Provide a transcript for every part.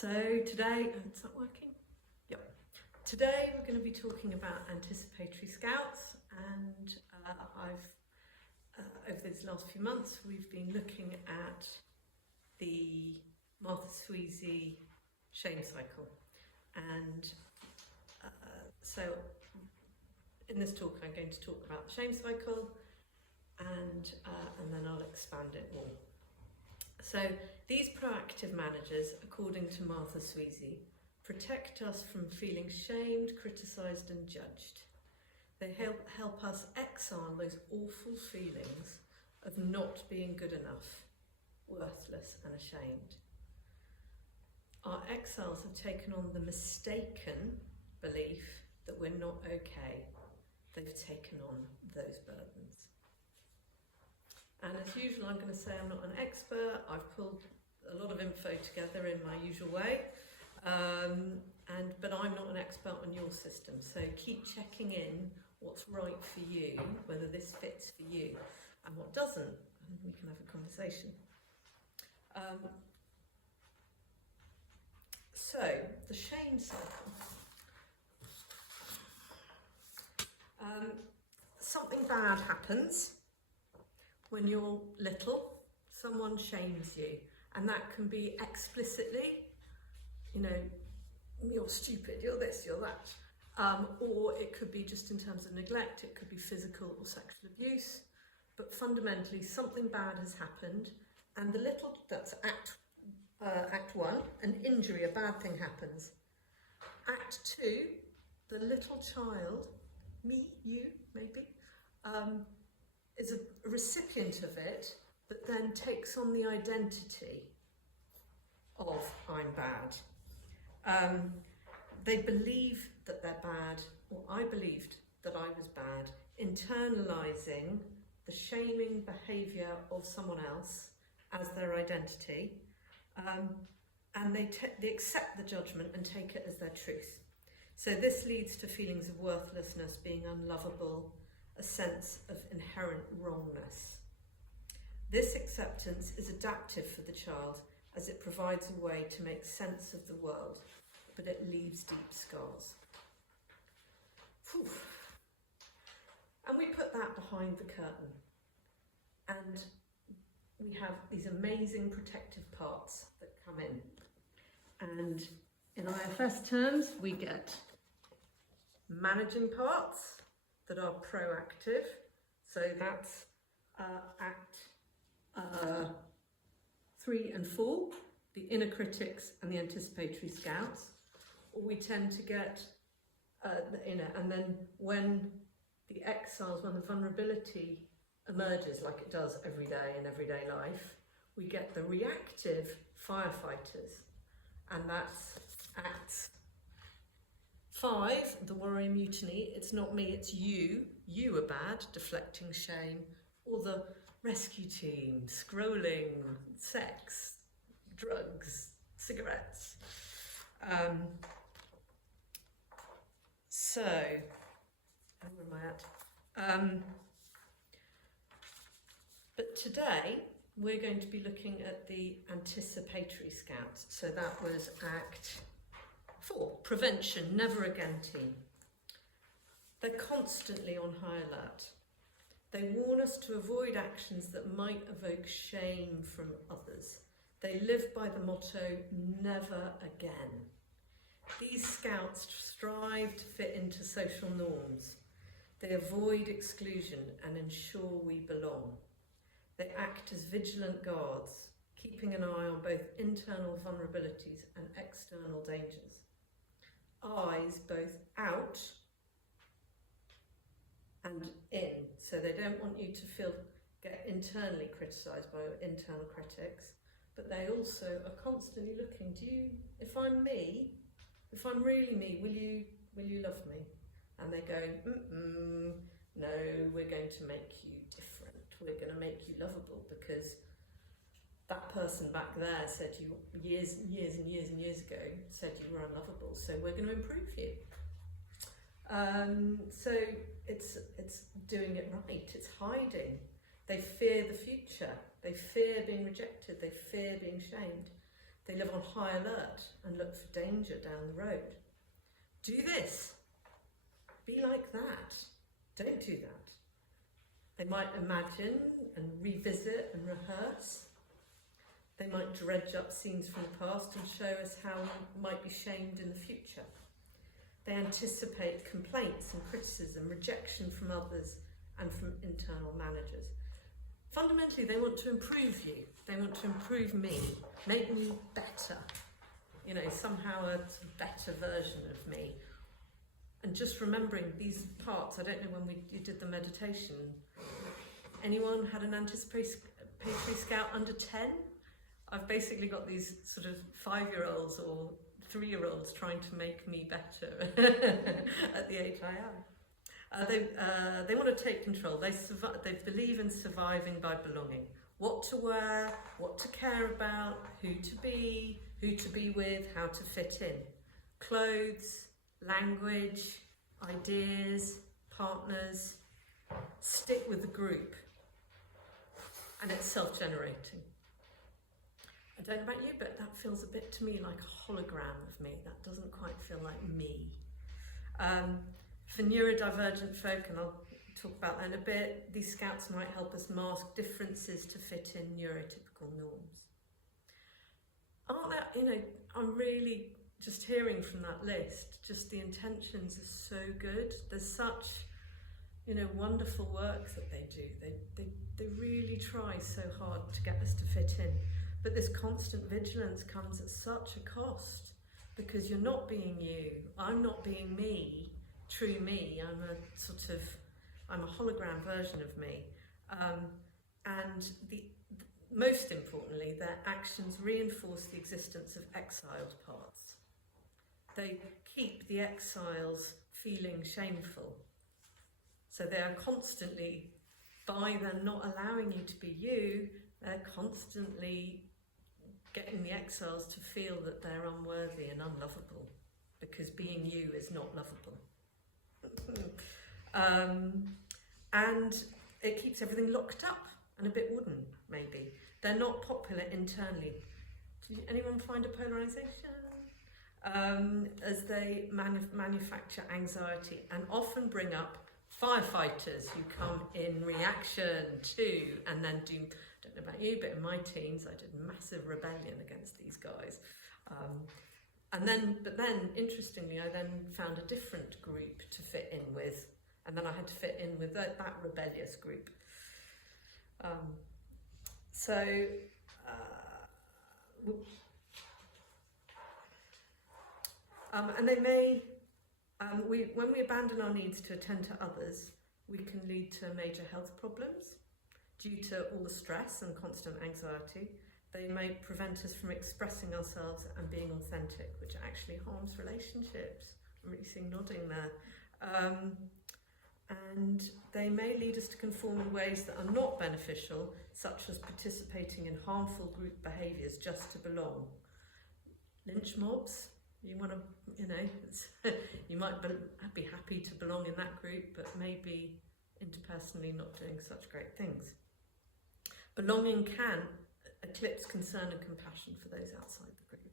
So today, it's not working? Yep. Today we're going to be talking about anticipatory scouts, and over these last few months we've been looking at the Martha Sweezy shame cycle, and so in this talk I'm going to talk about the shame cycle, and then I'll expand it more. So these proactive managers, according to Martha Sweezy, protect us from feeling shamed, criticised and judged. They help us exile those awful feelings of not being good enough, worthless and ashamed. Our exiles have taken on the mistaken belief that we're not okay. They've taken on those burdens. And as usual, I'm going to say I'm not an expert. I've pulled a lot of info together in my usual way, but I'm not an expert on your system. So keep checking in what's right for you, whether this fits for you, and what doesn't, and we can have a conversation. So the shame cycle. Something bad happens. When you're little, someone shames you, and that can be explicitly, you're stupid, you're this, you're that. Or it could be just in terms of neglect, it could be physical or sexual abuse, but fundamentally something bad has happened, and that's act one, an injury, a bad thing happens. Act two, the little child, me, you, maybe, is a recipient of it, but then takes on the identity of I'm bad. They believe that they're bad, or I believed that I was bad, internalising the shaming behaviour of someone else as their identity, and they accept the judgment and take it as their truth. So this leads to feelings of worthlessness, being unlovable, a sense of inherent wrongness. This acceptance is adaptive for the child as it provides a way to make sense of the world, but it leaves deep scars. Whew. And we put that behind the curtain, and we have these amazing protective parts that come in. And in IFS terms, we get managing parts that are proactive, so that's Act 3 and 4, the inner critics and the anticipatory scouts. Or we tend to get the inner, and then when the exiles, when the vulnerability emerges, like it does every day in everyday life, we get the reactive firefighters, and that's Act 5, the worry and mutiny. It's not me, it's you. You are bad, deflecting shame. Or the rescue team, scrolling, sex, drugs, cigarettes. So, where am I at? But today we're going to be looking at the anticipatory scouts. So that was Act 4, prevention, never again team. They're constantly on high alert. They warn us to avoid actions that might evoke shame from others. They live by the motto, never again. These scouts strive to fit into social norms. They avoid exclusion and ensure we belong. They act as vigilant guards, keeping an eye on both internal vulnerabilities and external dangers. Eyes both out and in, so they don't want you to get internally criticised by your internal critics, but they also are constantly looking, if I'm me, if I'm really me, will you love me? And they're going, no, we're going to make you different. We're going to make you lovable because that person back there said you years and years ago said you were unlovable, so we're going to improve you. So it's doing it right, it's hiding. They fear the future, they fear being rejected, they fear being shamed. They live on high alert and look for danger down the road. Do this. Be like that. Don't do that. They might imagine and revisit and rehearse. They might dredge up scenes from the past and show us how we might be shamed in the future. They anticipate complaints and criticism, rejection from others and from internal managers. Fundamentally, they want to improve you. They want to improve me, make me better. You know, somehow a sort of better version of me. And just remembering these parts, I don't know when you did the meditation, anyone had an anticipatory scout under 10? I've basically got these sort of 5-year-olds or 3-year-olds trying to make me better at the age I am. They want to take control. They believe in surviving by belonging. What to wear, what to care about, who to be with, how to fit in. Clothes, language, ideas, partners. Stick with the group. And it's self-generating. I don't know about you, but that feels a bit to me like a hologram of me. That doesn't quite feel like me. For neurodivergent folk, and I'll talk about that in a bit, these scouts might help us mask differences to fit in neurotypical norms. Aren't that, you know, I'm really just hearing from that list, just the intentions are so good. There's such, you know, wonderful work that they do. They really try so hard to get us to fit in. But this constant vigilance comes at such a cost, because you're not being you, I'm not being me, true me, I'm a hologram version of me. And most importantly, their actions reinforce the existence of exiled parts. They keep the exiles feeling shameful. So they are constantly, by them not allowing you to be you, they're constantly getting the exiles to feel that they're unworthy and unlovable, because being you is not lovable. And it keeps everything locked up and a bit wooden, maybe. They're not popular internally. Did anyone find a polarisation? As they manufacture anxiety and often bring up firefighters who come in reaction to, and then do, I don't know about you, but in my teens I did massive rebellion against these guys. But then, interestingly, I then found a different group to fit in with, and then I had to fit in with that rebellious group. And they may, when we abandon our needs to attend to others, we can lead to major health problems due to all the stress and constant anxiety. They may prevent us from expressing ourselves and being authentic, which actually harms relationships. I'm really seeing nodding there. And they may lead us to conform in ways that are not beneficial, such as participating in harmful group behaviours just to belong. Lynch mobs, you want to, you might be happy to belong in that group, but maybe interpersonally not doing such great things. Belonging can eclipse concern and compassion for those outside the group.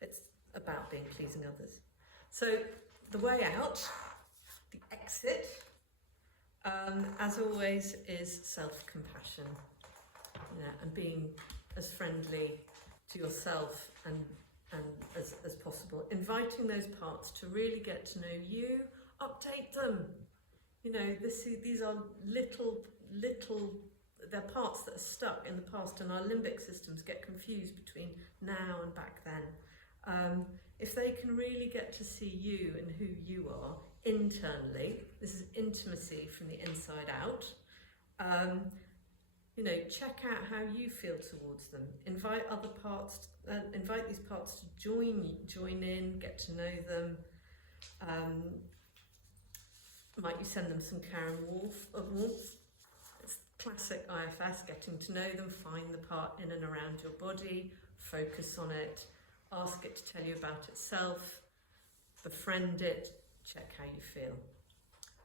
It's about being pleasing others. So the way out, the exit, as always, is self-compassion, and being as friendly to yourself and as possible. Inviting those parts to really get to know you, update them. These are little, they're parts that are stuck in the past, and our limbic systems get confused between now and back then. If they can really get to see you and who you are internally, this is intimacy from the inside out. Check out how you feel towards them. Invite other parts, invite these parts to join in, get to know them. Might you send them some care and warmth? It's classic IFS, getting to know them, find the part in and around your body, focus on it, ask it to tell you about itself, befriend it, check how you feel,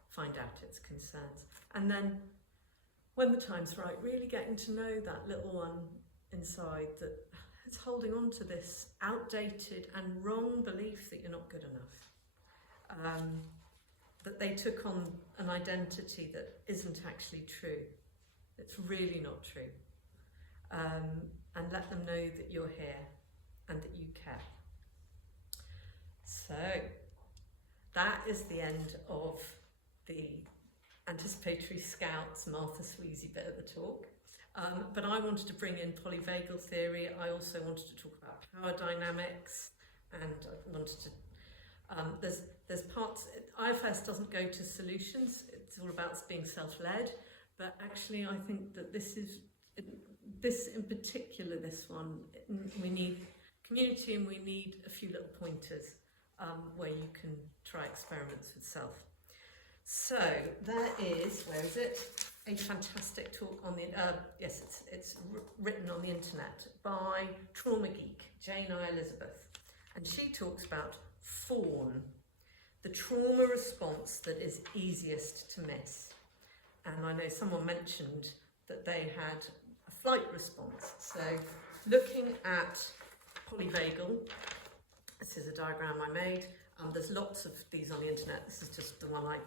find out its concerns. And then, when the time's right, really getting to know that little one inside that it's holding on to this outdated and wrong belief that you're not good enough. That they took on an identity that isn't actually true. It's really not true. And let them know that you're here and that you care. So that is the end of the anticipatory Scouts, Martha Sweezy bit of the talk. But I wanted to bring in polyvagal theory. I also wanted to talk about power dynamics, and I wanted to there's parts, IFS doesn't go to solutions, it's all about being self-led, but actually I think that this in particular, this one, we need community and we need a few little pointers where you can try experiments with self. So there is, where is it? A fantastic talk on the, yes, it's written on the internet by Trauma Geek, Jane I. Elizabeth, and she talks about fawn, the trauma response that is easiest to miss. And I know someone mentioned that they had a flight response. So looking at polyvagal, this is a diagram I made. There's lots of these on the internet. This is just the one I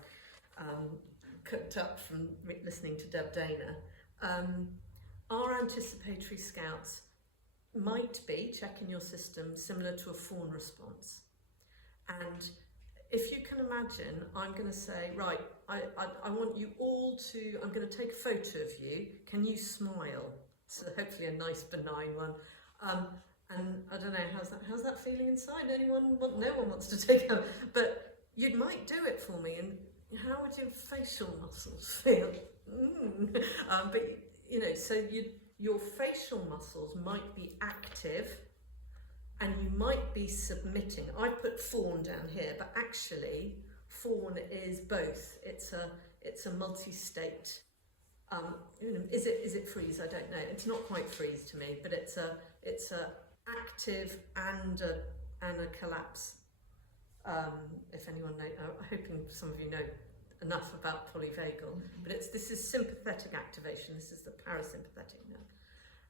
cooked up from listening to Deb Dana. Our anticipatory Scouts might be, check in your system, similar to a fawn response. And if you can imagine, I'm going to say, right, I want you all to, I'm going to take a photo of you. Can you smile? So hopefully a nice benign one. And I don't know, how's that feeling inside? No one wants to take a, but you might do it for me. And how would your facial muscles feel? But you know, so your facial muscles might be active, and you might be submitting. I put fawn down here, but actually fawn is both. It's a multi-state. Is it freeze? I don't know. It's not quite freeze to me, but it's a active and a collapse. If anyone knows, I'm hoping some of you know enough about polyvagal, but this is sympathetic activation. This is the parasympathetic nerve,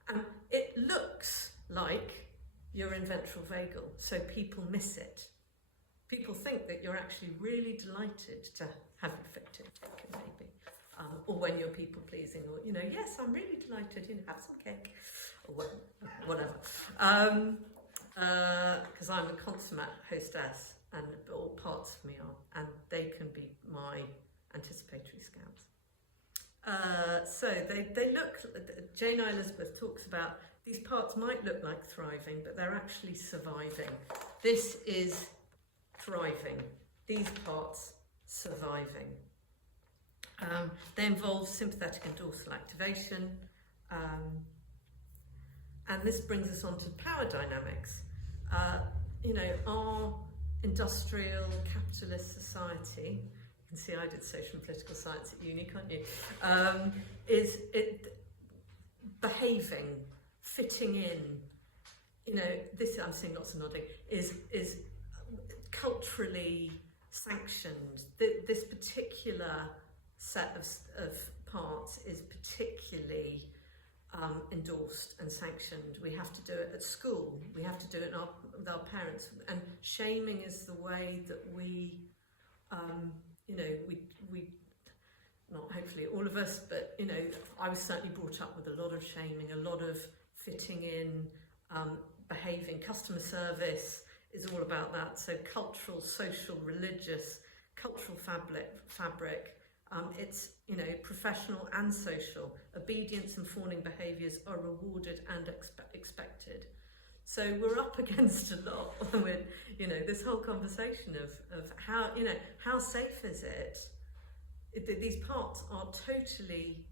and it looks like you're in ventral vagal, so people miss it. People think that you're actually really delighted to have your fitted, maybe, or when you're people pleasing, or yes, I'm really delighted. Have some cake, or whatever. Because I'm a consummate hostess, and all parts of me are, and they can be my anticipatory Scouts. So they look. Jane I. Elizabeth talks about. These parts might look like thriving, but they're actually surviving. This is thriving. These parts surviving. They involve sympathetic and dorsal activation. And this brings us on to power dynamics. Our industrial capitalist society, you can see I did social and political science at uni, can't you? Is it behaving, fitting in, this, I'm seeing lots of nodding, is culturally sanctioned. This particular set of parts is particularly endorsed and sanctioned. We have to do it at school, we have to do it with our parents, and shaming is the way that we not hopefully all of us, but I was certainly brought up with a lot of shaming, a lot of fitting in, behaving. Customer service is all about that. So cultural, social, religious, cultural fabric. It's professional and social. Obedience and fawning behaviours are rewarded and expected. So we're up against a lot with this whole conversation of how safe is it? These parts are totally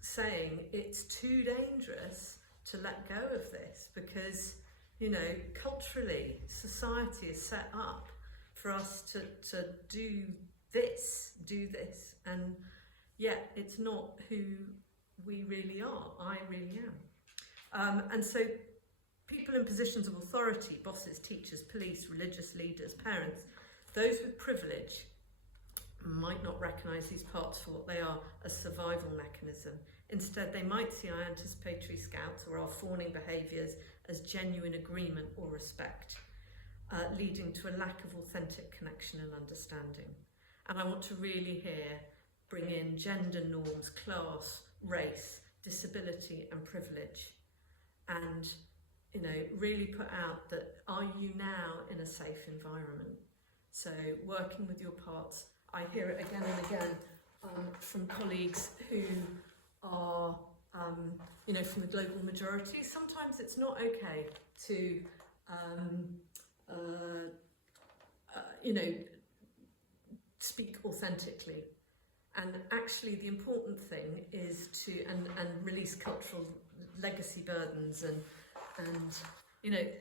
saying it's too dangerous to let go of this, because culturally society is set up for us to do this, and yet it's not who we really are. I really am. And so people in positions of authority, bosses, teachers, police, religious leaders, parents, those with privilege might not recognise these parts for what they are, a survival mechanism. Instead, they might see our anticipatory scouts or our fawning behaviours as genuine agreement or respect, leading to a lack of authentic connection and understanding. And I want to really here bring in gender norms, class, race, disability and privilege, and really put out that, are you now in a safe environment? So working with your parts, I hear it again and again from colleagues who are, from the global majority. Sometimes it's not okay to, speak authentically. And actually the important thing is to, and release cultural legacy burdens and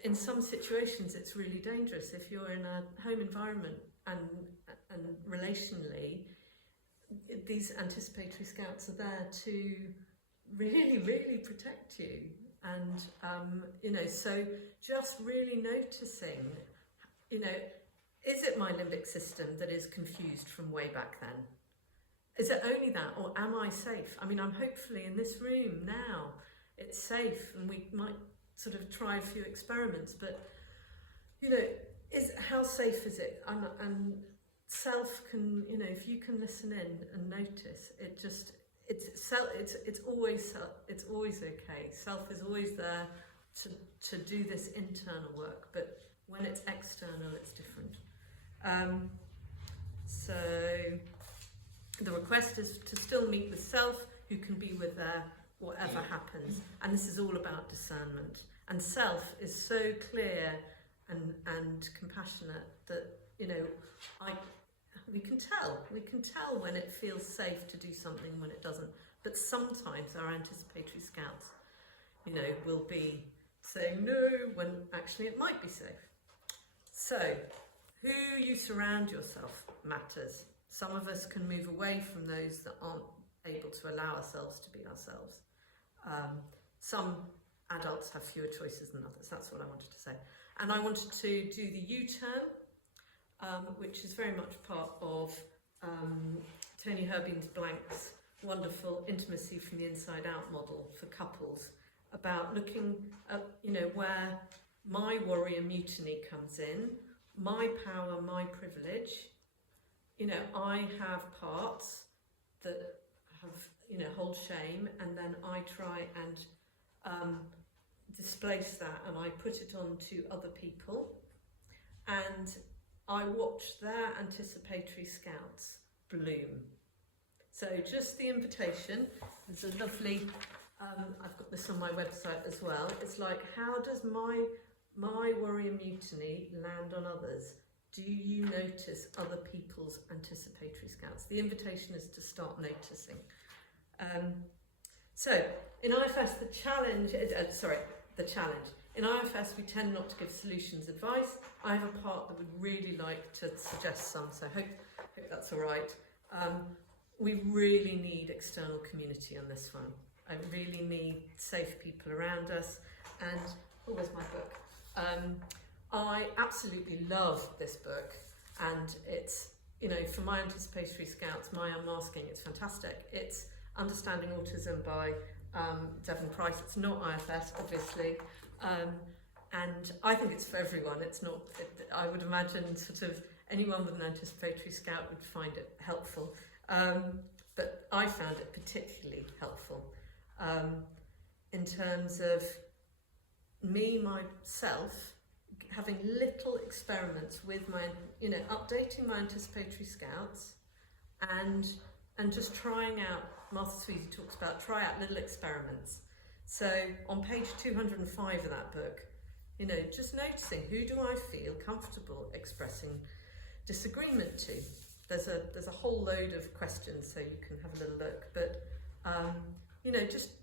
in some situations it's really dangerous. If you're in a home environment and relationally, these anticipatory scouts are there to really, really protect you. And, so just really noticing, is it my limbic system that is confused from way back then? Is it only that, or am I safe? I mean, I'm hopefully in this room now, it's safe, and we might sort of try a few experiments, but, how safe is it? And self can, if you can listen in and notice, it's always okay. Self is always there to do this internal work, but when it's external, it's different. So the request is to still meet with self, who can be with their whatever happens, and this is all about discernment. And self is so clear and compassionate that we can tell when it feels safe to do something, when it doesn't. But sometimes our anticipatory scouts, will be saying no when actually it might be safe. So who you surround yourself matters. Some of us can move away from those that aren't able to allow ourselves to be ourselves. Some adults have fewer choices than others. That's what I wanted to say. And I wanted to do the U-turn, which is very much part of Tony Herbines-Blank's wonderful intimacy from the inside out model for couples, about looking at, where my worry and mutiny comes in, my power, my privilege. I have parts that have, hold shame, and then I try and displace that, and I put it on to other people, and I watch their anticipatory scouts bloom. So just the invitation, there's a lovely, I've got this on my website as well, it's like, how does my worry and mutiny land on others? Do you notice other people's anticipatory scouts? The invitation is to start noticing. So in IFS, the challenge. In IFS, we tend not to give solutions advice. I have a part that would really like to suggest some, so I hope that's all right. We really need external community on this one. I really need safe people around us. And, where's my book? I absolutely love this book, and it's, for my anticipatory scouts, my unmasking, it's fantastic. It's Understanding Autism by Devon Price. It's not IFS, obviously, and I think it's for everyone. It's not, I would imagine sort of anyone with an anticipatory scout would find it helpful, but I found it particularly helpful in terms of me, myself, having little experiments with my, updating my anticipatory scouts and just trying out. Martha Sweezy talks about try out little experiments. So on page 205 of that book, just noticing, who do I feel comfortable expressing disagreement to? There's a whole load of questions, so you can have a little look, but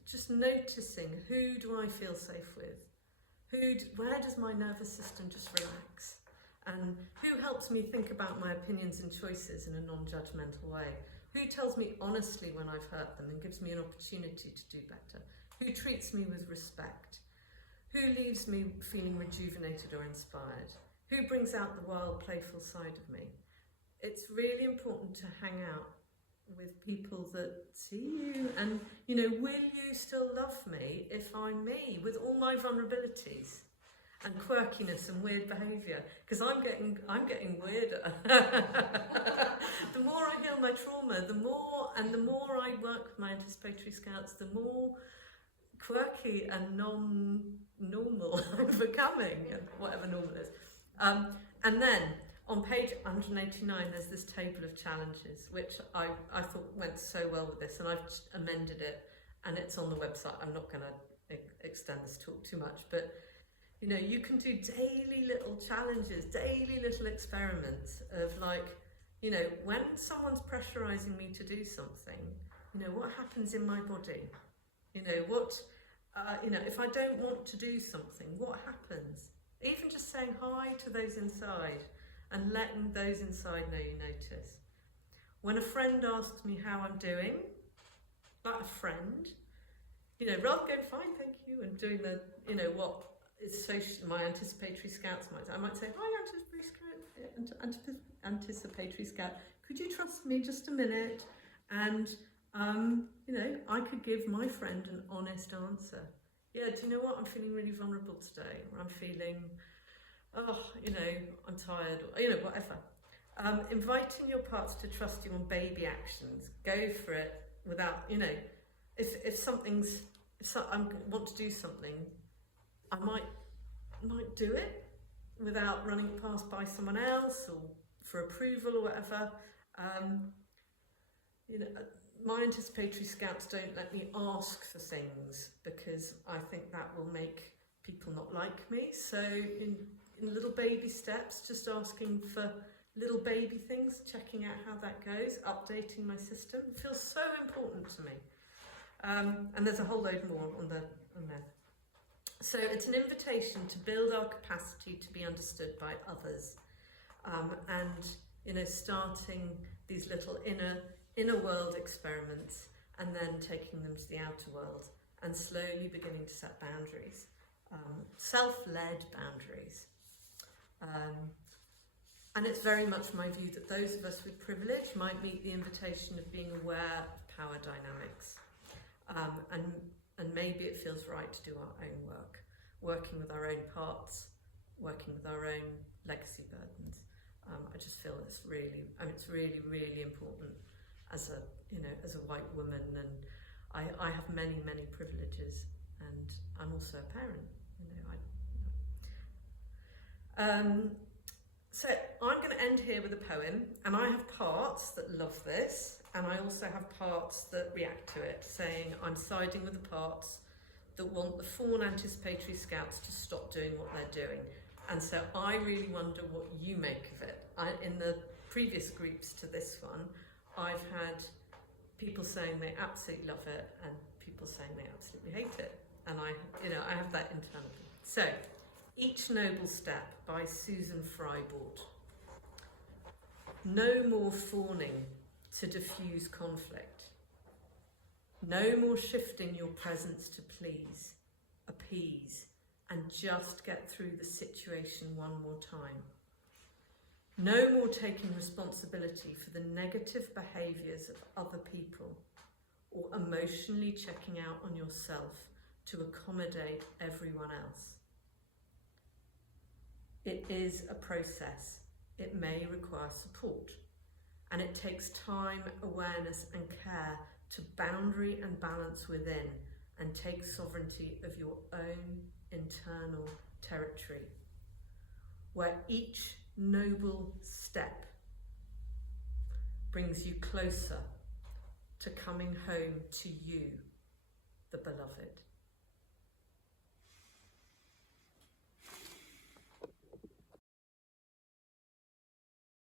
just noticing, who do I feel safe with? Where does my nervous system just relax? And who helps me think about my opinions and choices in a non-judgmental way? Who tells me honestly when I've hurt them and gives me an opportunity to do better? Who treats me with respect? Who leaves me feeling rejuvenated or inspired? Who brings out the wild, playful side of me? It's really important to hang out with people that see you, and you know, will you still love me if I'm me with all my vulnerabilities and quirkiness and weird behaviour? Because I'm getting weirder. The more I heal my trauma, the more I work with my anticipatory scouts, the more quirky and non-normal I'm becoming, whatever normal is. And then on page 189, there's this table of challenges, which I thought went so well with this, and I've amended it, and it's on the website. I'm not going to extend this talk too much, but you know, you can do daily little challenges, daily little experiments of like, you know, when someone's pressurizing me to do something, you know, what happens in my body? You know, what, you know, if I don't want to do something, what happens? Even just saying hi to those inside and letting those inside know you notice. When a friend asks me how I'm doing, like a friend, you know, rather than going, fine, thank you, and doing the, you know, what is social, my anticipatory scouts I might say, hi, anticipatory scout, could you trust me just a minute? And, you know, I could give my friend an honest answer. Yeah, do you know what? I'm feeling really vulnerable today, or I'm feeling, oh, you know, I'm tired, or, you know, whatever. Inviting your parts to trust you on baby actions. Go for it without, you know, if I want to do something, I might do it without running it past by someone else or for approval or whatever. You know, my anticipatory scouts don't let me ask for things because I think that will make people not like me. So in little baby steps, just asking for little baby things, checking out how that goes, updating my system, feels so important to me. And there's a whole load more on there. So it's an invitation to build our capacity to be understood by others, and you know, starting these little inner world experiments and then taking them to the outer world and slowly beginning to set boundaries, self-led boundaries. And it's very much my view that those of us with privilege might meet the invitation of being aware of power dynamics, and maybe it feels right to do our own work, working with our own parts, working with our own legacy burdens. I just feel it's really, it's really, really important as a, you know, as a white woman, and I have many, many privileges, and I'm also a parent, you know. So I'm going to end here with a poem, and I have parts that love this, and I also have parts that react to it, saying I'm siding with the parts that want the fawn anticipatory scouts to stop doing what they're doing. And so I really wonder what you make of it. In the previous groups to this one, I've had people saying they absolutely love it and people saying they absolutely hate it. And I have that internally. So, Each Noble Step by Susan Freibold. No more fawning to diffuse conflict. No more shifting your presence to please, appease, and just get through the situation one more time. No more taking responsibility for the negative behaviours of other people or emotionally checking out on yourself to accommodate everyone else. It is a process. It may require support, and it takes time, awareness and care to boundary and balance within and take sovereignty of your own internal territory, where each noble step brings you closer to coming home to you, the beloved.